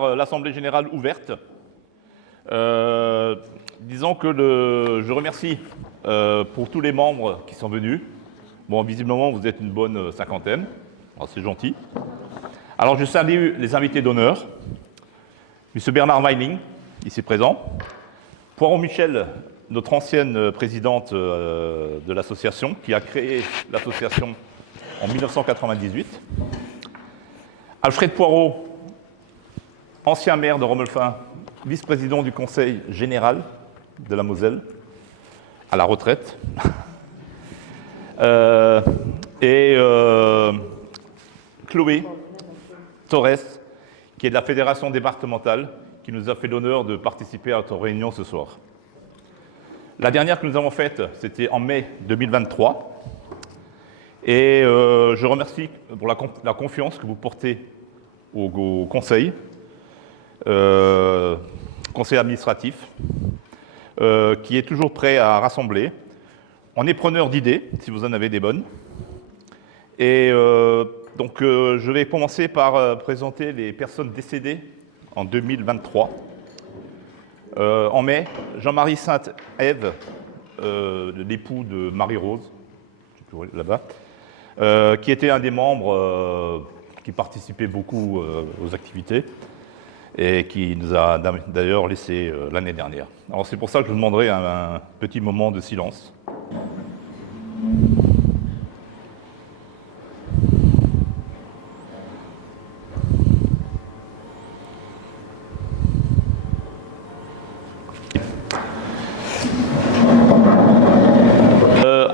L'Assemblée générale ouverte. Disons que je remercie pour tous les membres qui sont venus. Bon, visiblement, vous êtes une bonne cinquantaine. C'est gentil. Alors, je salue les invités d'honneur. M. Bernard Meiling, ici présent. Poiron Michel, notre ancienne présidente de l'association, qui a créé l'association en 1998. Alfred Poirot, ancien maire de Rommelfin, vice-président du conseil général de la Moselle, à la retraite. Chloé Torres, qui est de la fédération départementale, qui nous a fait l'honneur de participer à notre réunion ce soir. La dernière que nous avons faite, c'était en mai 2023. Et je remercie pour la confiance que vous portez au conseil administratif, qui est toujours prêt à rassembler. On est preneur d'idées, si vous en avez des bonnes. Et donc, je vais commencer par présenter les personnes décédées en 2023. En mai, Jean-Marie Sainte-Ève, l'époux de Marie-Rose, là-bas, qui était un des membres qui participait beaucoup aux activités et qui nous a d'ailleurs laissé l'année dernière. Alors c'est pour ça que je vous demanderai un petit moment de silence.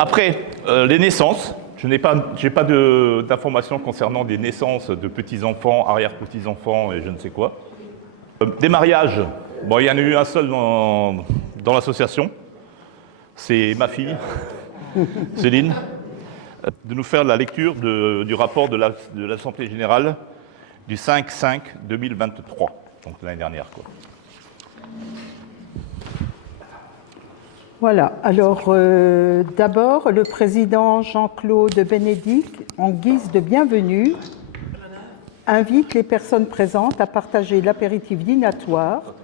Après, les naissances. Je n'ai pas d'informations concernant des naissances de petits-enfants, arrière-petits-enfants et je ne sais quoi. Des mariages, bon, il y en a eu un seul dans l'association. C'est ma fille, Céline, de nous faire la lecture du rapport de l'Assemblée générale du 5/5/2023, donc l'année dernière, quoi. Voilà, alors d'abord, le président Jean-Claude Bénédicte, en guise de bienvenue, invite les personnes présentes à partager l'apéritif dînatoire,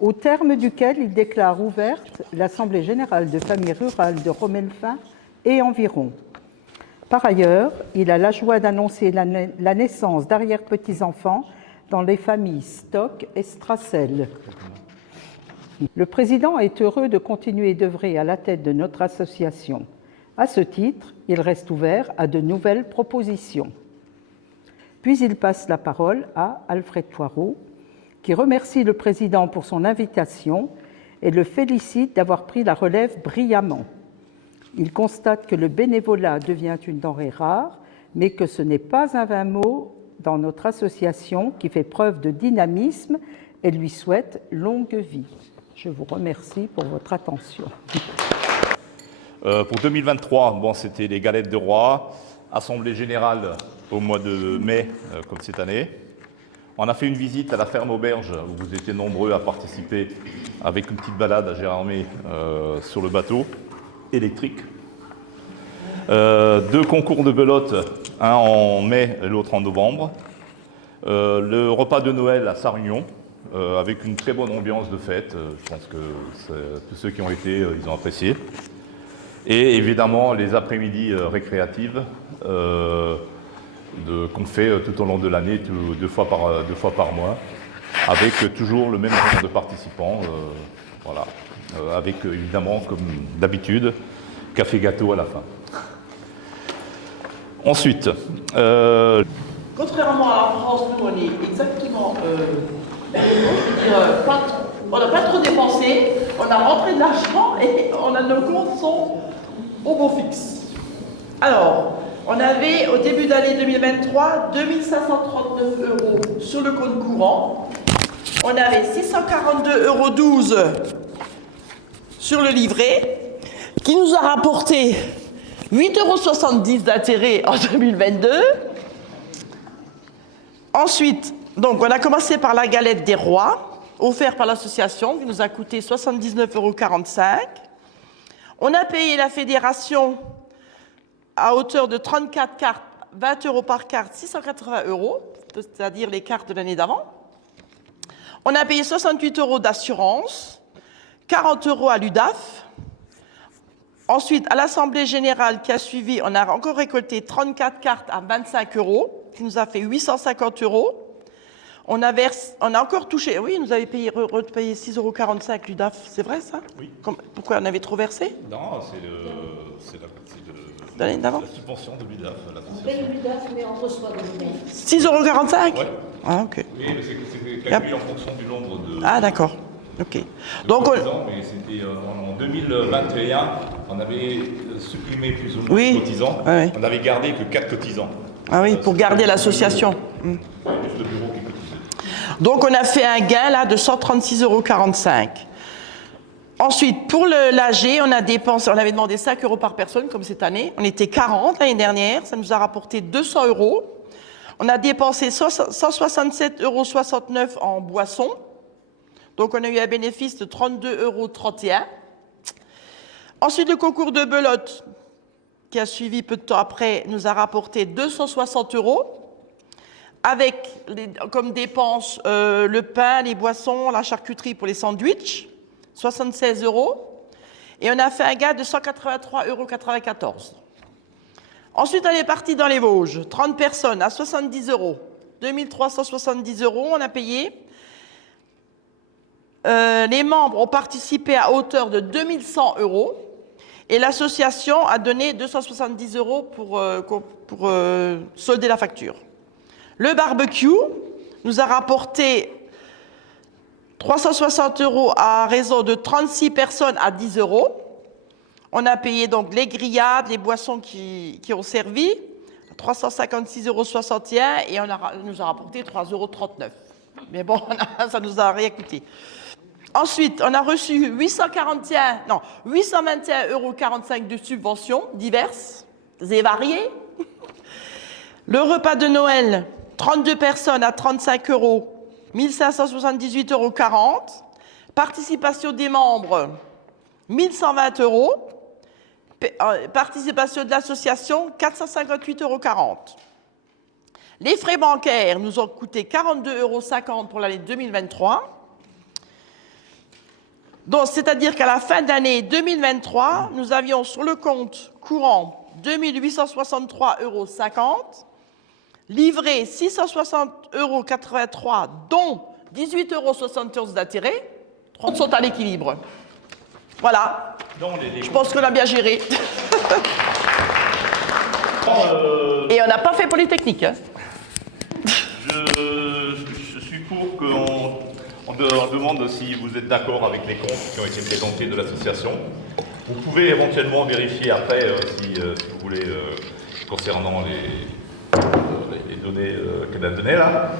au terme duquel il déclare ouverte l'Assemblée générale de famille rurale de Rommelfin et environ. Par ailleurs, il a la joie d'annoncer la naissance d'arrière-petits-enfants dans les familles Stock et Strassel. Le président est heureux de continuer d'œuvrer à la tête de notre association. À ce titre, il reste ouvert à de nouvelles propositions. Puis il passe la parole à Alfred Poirot, qui remercie le président pour son invitation et le félicite d'avoir pris la relève brillamment. Il constate que le bénévolat devient une denrée rare, mais que ce n'est pas un vain mot dans notre association qui fait preuve de dynamisme et lui souhaite longue vie. Je vous remercie pour votre attention. Pour 2023, bon, c'était les galettes de roi, assemblée générale au mois de mai, comme cette année. On a fait une visite à la ferme auberge, où vous étiez nombreux à participer, avec une petite balade à Gérardmer sur le bateau électrique. 2 concours de belote, un en mai et l'autre en novembre. Le repas de Noël à Sarre-Union, avec une très bonne ambiance de fête. Je pense que tous ceux qui ont été, ils ont apprécié. Et évidemment, les après-midi récréatives qu'on fait tout au long de l'année, 2 fois par mois, avec toujours le même nombre de participants. Voilà. Avec évidemment, comme d'habitude, café-gâteau à la fin. Ensuite, contrairement à la France, nous on est exactement on n'a pas trop dépensé, on a rentré de l'argent et nos comptes sont au beau fixe. Alors, on avait au début d'année 2023 2539 € sur le compte courant, on avait 642,12 € sur le livret, qui nous a rapporté 8,70 € d'intérêt en 2022. Ensuite, donc, on a commencé par la galette des rois, offerte par l'association, qui nous a coûté 79,45 €. On a payé la fédération à hauteur de 34 cartes, 20 € par carte, 680 €, c'est-à-dire les cartes de l'année d'avant. On a payé 68 € d'assurance, 40 € à l'UDAF. Ensuite, à l'Assemblée générale qui a suivi, on a encore récolté 34 cartes à 25 €, qui nous a fait 850 €. On a encore touché, oui, nous avait payé, repayé 6,45 € l'UDAF, c'est vrai ça? Oui. Pourquoi on avait trop versé? Non, c'est L'année d'avant? la subvention de l'UDAF. On paye l'UDAF, mais on reçoit des fonds. 6,45 €? Ouais. Ah, ok. Oui, mais c'est calculé en fonction du nombre de... Ah, d'accord. Ok. Donc, cotisants, mais c'était en 2021, on avait supprimé plus ou moins Oui. les cotisants. Ouais, ouais. On n'avait gardé que 4 cotisants. ah oui, pour garder l'association. Juste le bureau qui cotisait. Donc, on a fait un gain là de 136,45 €. Ensuite, pour l'AG, on a dépensé, on avait demandé 5 € par personne, comme cette année. On était 40 l'année dernière, ça nous a rapporté 200 €. On a dépensé 167,69 € en boissons. Donc, on a eu un bénéfice de 32,31 €. Ensuite, le concours de belote, qui a suivi peu de temps après, nous a rapporté 260 €, avec comme dépenses le pain, les boissons, la charcuterie pour les sandwichs, 76 €. Et on a fait un gain de 183,94 €. Ensuite, on est parti dans les Vosges, 30 personnes à 70 €, 2370 € on a payé. Les membres ont participé à hauteur de 2100 € et l'association a donné 270 € pour solder la facture. Le barbecue nous a rapporté 360 € à raison de 36 personnes à 10 €. On a payé donc les grillades, les boissons qui ont servi, 356,61 € et nous a rapporté 3,39 €. Mais bon, ça nous a rien coûté. Ensuite, on a reçu 821,45 € de subventions diverses et variées. Le repas de Noël, 32 personnes à 35 €, 1578,40 €. Participation des membres, 1120 €. Participation de l'association, 458,40 €. Les frais bancaires nous ont coûté 42,50 € pour l'année 2023. Donc, c'est-à-dire qu'à la fin d'année 2023, nous avions sur le compte courant 2863,50 €, livré 660,83 €, dont 18,71 € d'intérêt. 30 sont à l'équilibre. Voilà. Je pense qu'on a bien géré. Et on n'a pas fait Polytechnique. Hein. Je suis pour qu'on demande si vous êtes d'accord avec les comptes qui ont été présentés de l'association. Vous pouvez éventuellement vérifier après si vous voulez concernant les données qu'elle a données là.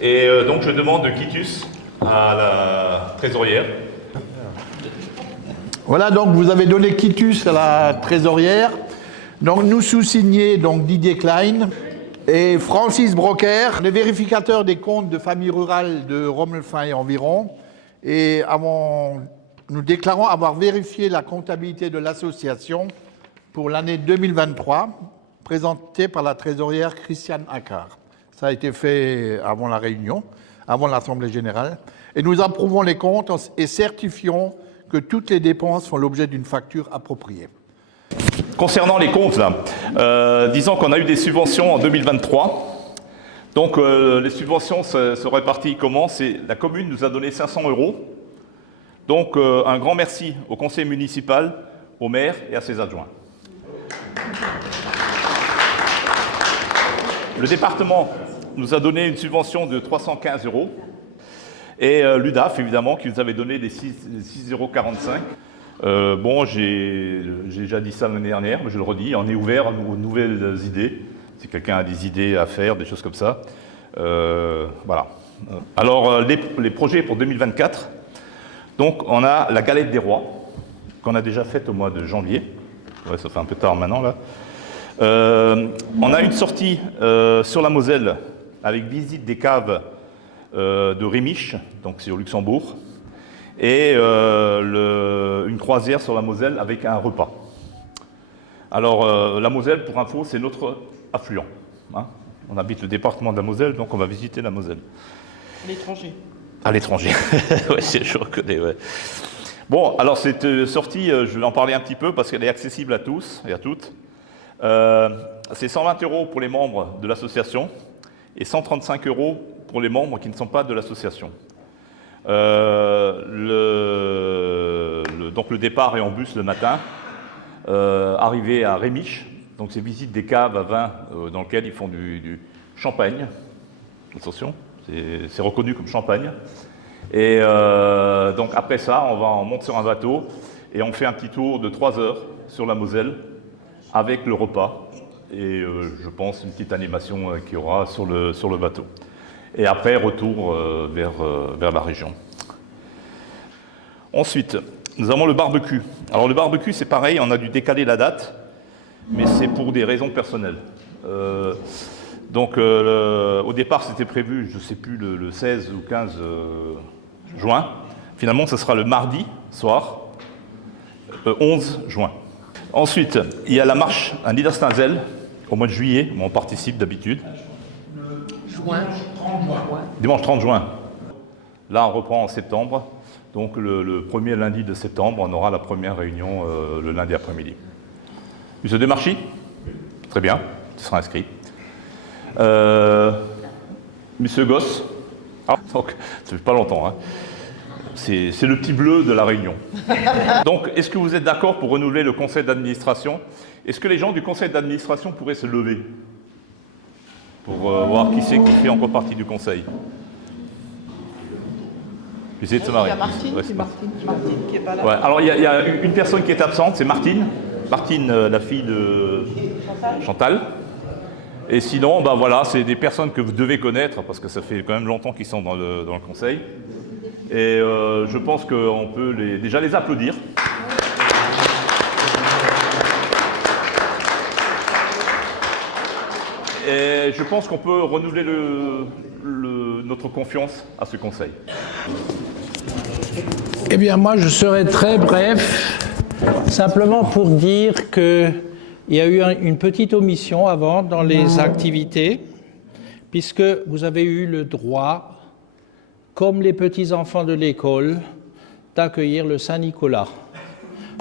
Et donc je demande quitus à la trésorière. Voilà, donc vous avez donné quitus à la trésorière. Donc nous sous-signés, donc Didier Klein et Francis Brocker, les vérificateurs des comptes de famille rurale de Romelfin et environ. Et nous déclarons avoir vérifié la comptabilité de l'association pour l'année 2023, présentée par la trésorière Christiane Accard. Ça a été fait avant la réunion, avant l'Assemblée générale. Et nous approuvons les comptes et certifions que toutes les dépenses font l'objet d'une facture appropriée. Concernant les comptes, là, disons qu'on a eu des subventions en 2023. Donc les subventions se répartissent comment? La commune nous a donné 500 €. Donc un grand merci au conseil municipal, au maire et à ses adjoints. Le département nous a donné une subvention de 315 €. Et l'UDAF, évidemment, qui nous avait donné des 6,45 €. Bon, j'ai déjà dit ça l'année dernière, mais je le redis, on est ouvert aux nouvelles idées. Si quelqu'un a des idées à faire, des choses comme ça. Voilà. Alors, les projets pour 2024. Donc, on a la galette des rois, qu'on a déjà faite au mois de janvier. Ouais, ça fait un peu tard maintenant, là. On a une sortie sur la Moselle, avec visite des caves de Rémiche, donc c'est au Luxembourg, et une croisière sur la Moselle avec un repas. Alors, la Moselle, pour info, c'est notre affluent. Hein. On habite le département de la Moselle, donc on va visiter la Moselle. L'étranger. À l'étranger. Ouais, je reconnais, ouais. Bon, alors cette sortie, je vais en parler un petit peu parce qu'elle est accessible à tous et à toutes. C'est 120 € pour les membres de l'association et 135 € pour les membres qui ne sont pas de l'association. Donc le départ est en bus le matin, arrivé à Rémiche, donc c'est visite des caves à vin dans lesquelles ils font du champagne. Attention, c'est reconnu comme champagne. Et donc après ça, on monte sur un bateau et on fait un petit tour de 3 heures sur la Moselle avec le repas et je pense une petite animation qu'il y aura sur le bateau. Et après, retour vers la région. Ensuite, nous avons le barbecue. Alors le barbecue, c'est pareil, on a dû décaler la date, mais c'est pour des raisons personnelles. Donc au départ, c'était prévu, je ne sais plus, le 16 ou 15 juin. Finalement, ce sera le mardi soir, 11 juin. Ensuite, il y a la marche à Niederstinzel au mois de juillet, où on participe d'habitude. Dimanche 30 juin. Là, on reprend en septembre. Donc le premier lundi de septembre, on aura la première réunion le lundi après-midi. Monsieur Demarchi ? Très bien, tu seras inscrit. Monsieur Goss ? Ah, donc, ça fait pas longtemps. Hein. C'est le petit bleu de la réunion. Donc, est-ce que vous êtes d'accord pour renouveler le conseil d'administration ? Est-ce que les gens du conseil d'administration pourraient se lever pour voir qui c'est qui fait encore partie du conseil ? Essayez de se marrer. Il y a Martine, Ouais, c'est Martine qui est pas là. Ouais, alors il y a une personne qui est absente, c'est Martine. Martine, la fille de Chantal. Et sinon, ben voilà, c'est des personnes que vous devez connaître, parce que ça fait quand même longtemps qu'ils sont dans le conseil. Et je pense qu'on peut déjà les applaudir. Et je pense qu'on peut renouveler notre confiance à ce conseil. Eh bien, moi, je serai très bref, simplement pour dire qu'il y a eu une petite omission avant dans les activités, puisque vous avez eu le droit, comme les petits-enfants de l'école, d'accueillir le Saint-Nicolas.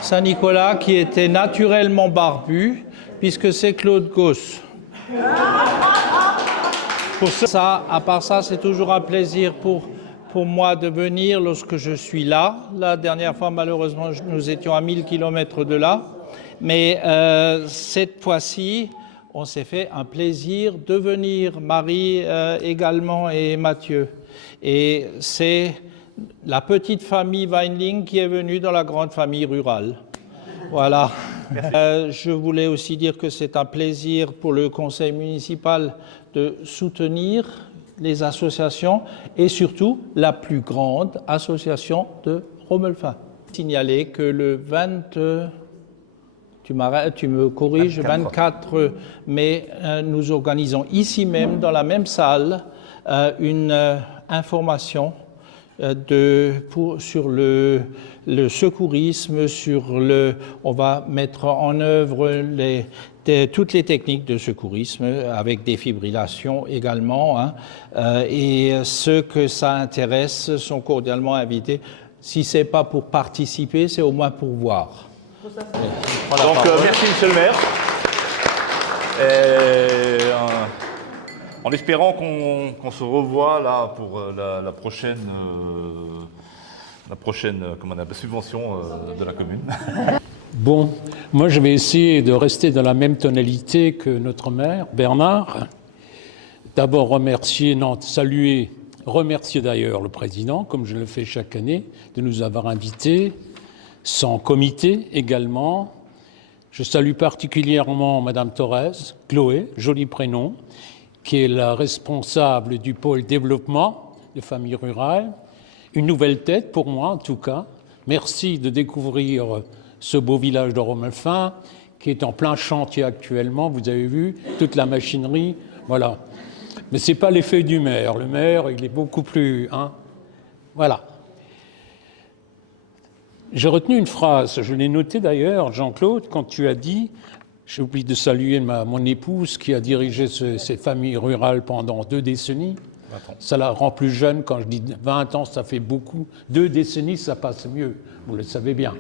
Saint-Nicolas qui était naturellement barbu, puisque c'est Claude Goss. Pour ça, à part ça, c'est toujours un plaisir pour moi de venir lorsque je suis là. La dernière fois, malheureusement, nous étions à 1000 km de là. Mais cette fois-ci, on s'est fait un plaisir de venir, Marie également et Mathieu. Et c'est la petite famille Weinling qui est venue dans la grande famille rurale. Voilà. Je voulais aussi dire que c'est un plaisir pour le conseil municipal de soutenir les associations et surtout la plus grande association de Romelfin. Signaler que le 24 mai, nous organisons ici même, dans la même salle, une information sur le secourisme, on va mettre en œuvre toutes les techniques de secourisme avec défibrillation également. Hein, et ceux que ça intéresse sont cordialement invités. Si ce n'est pas pour participer, c'est au moins pour voir. Donc merci Monsieur le maire. En espérant qu'on se revoit là pour la prochaine subvention de la commune. Bon, moi je vais essayer de rester dans la même tonalité que notre maire, Bernard. D'abord remercier d'ailleurs le président, comme je le fais chaque année, de nous avoir invités, son comité également. Je salue particulièrement Madame Torres, Chloé, joli prénom, qui est la responsable du pôle développement de familles rurales. Une nouvelle tête pour moi en tout cas. Merci de découvrir ce beau village de Romelfin, qui est en plein chantier actuellement, vous avez vu, toute la machinerie, voilà. Mais ce n'est pas l'effet du maire. Le maire, il est beaucoup plus... Hein, voilà. J'ai retenu une phrase, je l'ai notée d'ailleurs, Jean-Claude, quand tu as dit, j'ai oublié de saluer mon épouse qui a dirigé cette famille rurale pendant 2 décennies, 20 ans. Ça la rend plus jeune. Quand je dis 20 ans, ça fait beaucoup. 2 décennies, ça passe mieux. Vous le savez bien.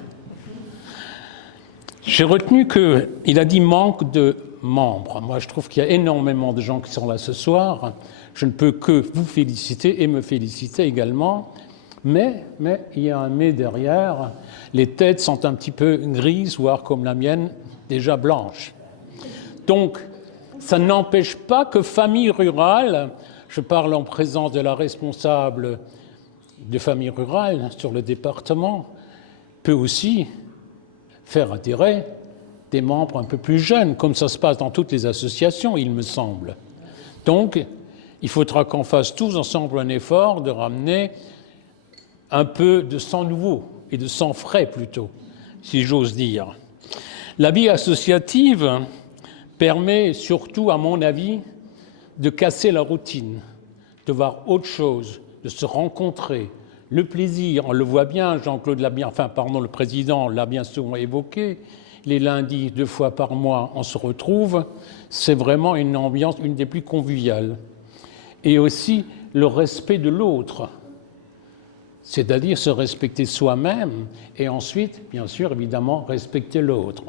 J'ai retenu qu'il a dit manque de membres. Moi, je trouve qu'il y a énormément de gens qui sont là ce soir. Je ne peux que vous féliciter et me féliciter également. Mais il y a un mais derrière. Les têtes sont un petit peu grises, voire comme la mienne, déjà blanches. Donc, ça n'empêche pas que Famille Rurale, je parle en présence de la responsable de Famille Rurale sur le département, peut aussi faire attirer des membres un peu plus jeunes, comme ça se passe dans toutes les associations, il me semble. Donc, il faudra qu'on fasse tous ensemble un effort de ramener un peu de sang nouveau, et de sang frais plutôt, si j'ose dire. La vie associative permet surtout, à mon avis, de casser la routine, de voir autre chose, de se rencontrer. Le plaisir, on le voit bien, Jean-Claude l'a bien, le président l'a bien souvent évoqué, les lundis, 2 fois par mois, on se retrouve, c'est vraiment une ambiance, une des plus conviviales. Et aussi le respect de l'autre, c'est-à-dire se respecter soi-même et ensuite, bien sûr, évidemment, respecter l'autre.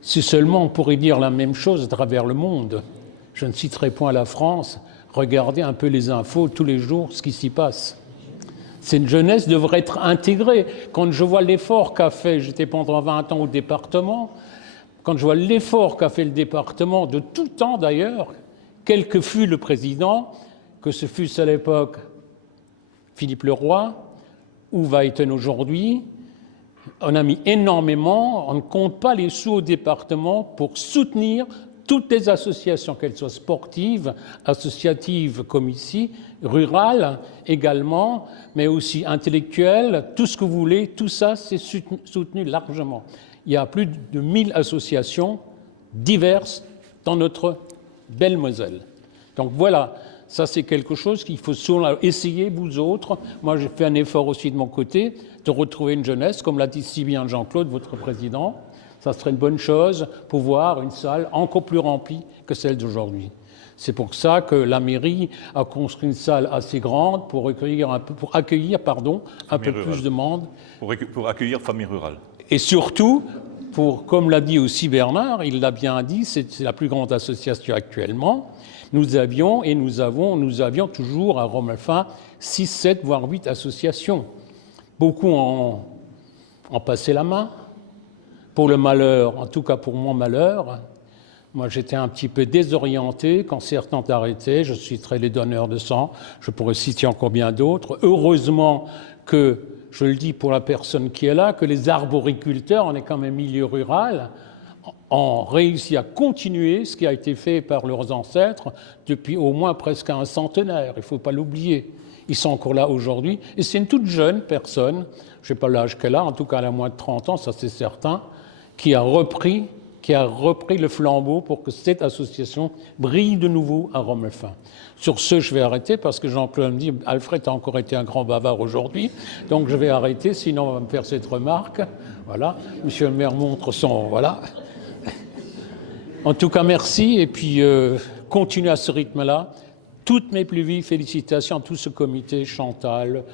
Si seulement on pourrait dire la même chose à travers le monde, je ne citerai point la France, regardez un peu les infos tous les jours, ce qui s'y passe. Cette jeunesse devrait être intégrée. Quand je vois l'effort qu'a fait, j'étais pendant 20 ans au département, quand je vois l'effort qu'a fait le département, de tout temps d'ailleurs, quel que fût le président, que ce fût à l'époque Philippe Leroy ou Weiten aujourd'hui, on a mis énormément, on ne compte pas les sous au département pour soutenir toutes les associations, qu'elles soient sportives, associatives comme ici, rurales également, mais aussi intellectuelles, tout ce que vous voulez, tout ça c'est soutenu largement. Il y a plus de 1000 associations diverses dans notre belle Moselle. Donc voilà, ça c'est quelque chose qu'il faut essayer, vous autres. Moi j'ai fait un effort aussi de mon côté, de retrouver une jeunesse, comme l'a dit si bien Jean-Claude, votre président. Ça serait une bonne chose pour voir une salle encore plus remplie que celle d'aujourd'hui. C'est pour ça que la mairie a construit une salle assez grande pour accueillir un peu plus de monde. Pour accueillir Famille Rurale. Et surtout, comme l'a dit aussi Bernard, il l'a bien dit, c'est la plus grande association actuellement. Nous avions toujours à Romelfin 6, 7, voire 8 associations. Beaucoup en passaient la main. Pour le malheur, en tout cas pour mon malheur, moi j'étais un petit peu désorienté quand certains ont arrêté. Je citerai les donneurs de sang, je pourrais citer encore bien d'autres. Heureusement que, je le dis pour la personne qui est là, que les arboriculteurs, on est quand même milieu rural, ont réussi à continuer ce qui a été fait par leurs ancêtres depuis au moins presque un centenaire, il ne faut pas l'oublier. Ils sont encore là aujourd'hui, et c'est une toute jeune personne, je ne sais pas l'âge qu'elle a, en tout cas elle a moins de 30 ans, ça c'est certain, qui a repris le flambeau pour que cette association brille de nouveau à Romelfin. Sur ce, je vais arrêter parce que Jean-Claude me dit « Alfred a encore été un grand bavard aujourd'hui, donc je vais arrêter, sinon on va me faire cette remarque. » Voilà, monsieur le maire montre son... Voilà. En tout cas, merci, et puis continuez à ce rythme-là. Toutes mes plus vives félicitations à tout ce comité, Chantal,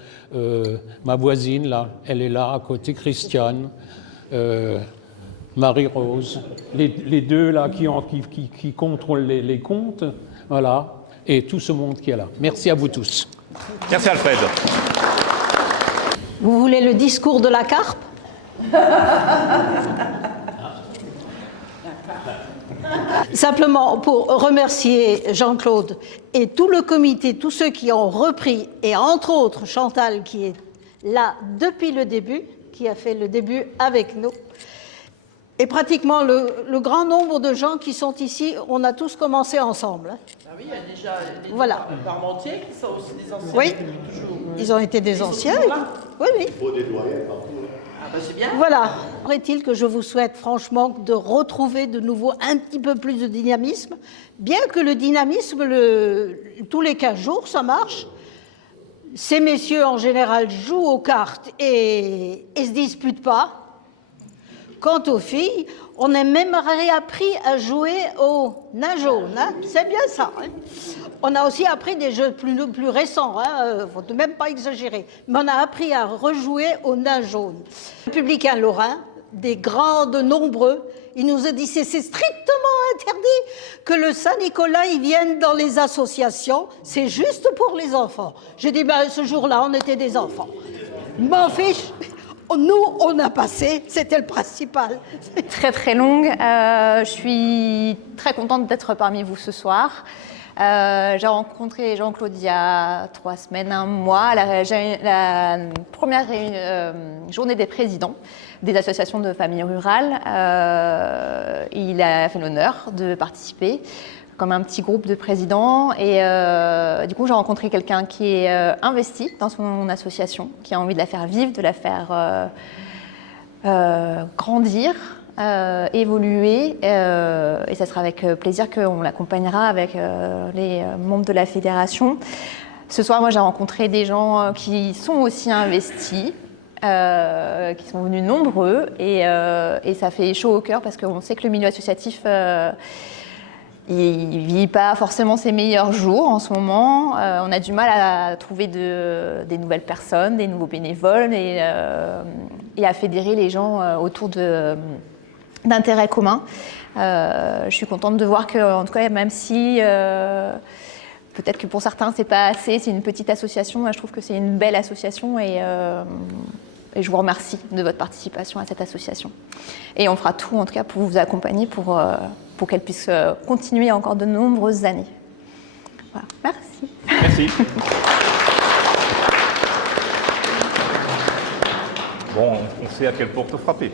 ma voisine, là, elle est là, à côté, Christiane, Marie-Rose, les deux là qui contrôlent les comptes, voilà, et tout ce monde qui est là. Merci à vous tous. Merci Alfred. Vous voulez le discours de la carpe? Simplement pour remercier Jean-Claude et tout le comité, tous ceux qui ont repris, et entre autres Chantal qui est là depuis le début, qui a fait le début avec nous. Et pratiquement le grand nombre de gens qui sont ici, on a tous commencé ensemble. Ah oui, il y a déjà des Voilà. Parmentiers qui sont aussi des anciens. Oui, ils ont été des anciens. Oui, oui. Ah ben c'est bien. Voilà. Est-il que je vous souhaite franchement de retrouver de nouveau un petit peu plus de dynamisme, bien que le dynamisme, tous les 15 jours, ça marche. Ces messieurs, en général, jouent aux cartes et se disputent pas. Quant aux filles, on a même réappris à jouer au nain jaune. Hein. C'est bien ça. Hein. On a aussi appris des jeux plus récents, hein, faut même pas exagérer. Mais on a appris à rejouer au nain jaune. Républicain lorrain, des grands, de nombreux, il nous a dit c'est strictement interdit que le Saint-Nicolas il vienne dans les associations, c'est juste pour les enfants. J'ai dit, ben, ce jour-là, on était des enfants. M'en fiche. Nous, on a passé, c'était le principal. Très très longue. Je suis très contente d'être parmi vous ce soir. J'ai rencontré Jean-Claude il y a 3 semaines, un mois, à la première journée des présidents des associations de familles rurales. Il a fait l'honneur de participer comme un petit groupe de présidents et du coup j'ai rencontré quelqu'un qui est investi dans son association, qui a envie de la faire vivre, de la faire grandir, évoluer et ça sera avec plaisir qu'on l'accompagnera avec les membres de la fédération. Ce soir moi j'ai rencontré des gens qui sont aussi investis, qui sont venus nombreux et ça fait chaud au cœur parce qu'on sait que le milieu associatif il ne vit pas forcément ses meilleurs jours en ce moment. On a du mal à trouver des nouvelles personnes, des nouveaux bénévoles et à fédérer les gens autour d'intérêts communs. Je suis contente de voir que, en tout cas, même si peut-être que pour certains c'est pas assez, c'est une petite association, je trouve que c'est une belle association et je vous remercie de votre participation à cette association. Et on fera tout, en tout cas, pour vous accompagner pour qu'elle puisse continuer encore de nombreuses années. Voilà. Merci. Merci. Bon, on sait à quelle porte frapper.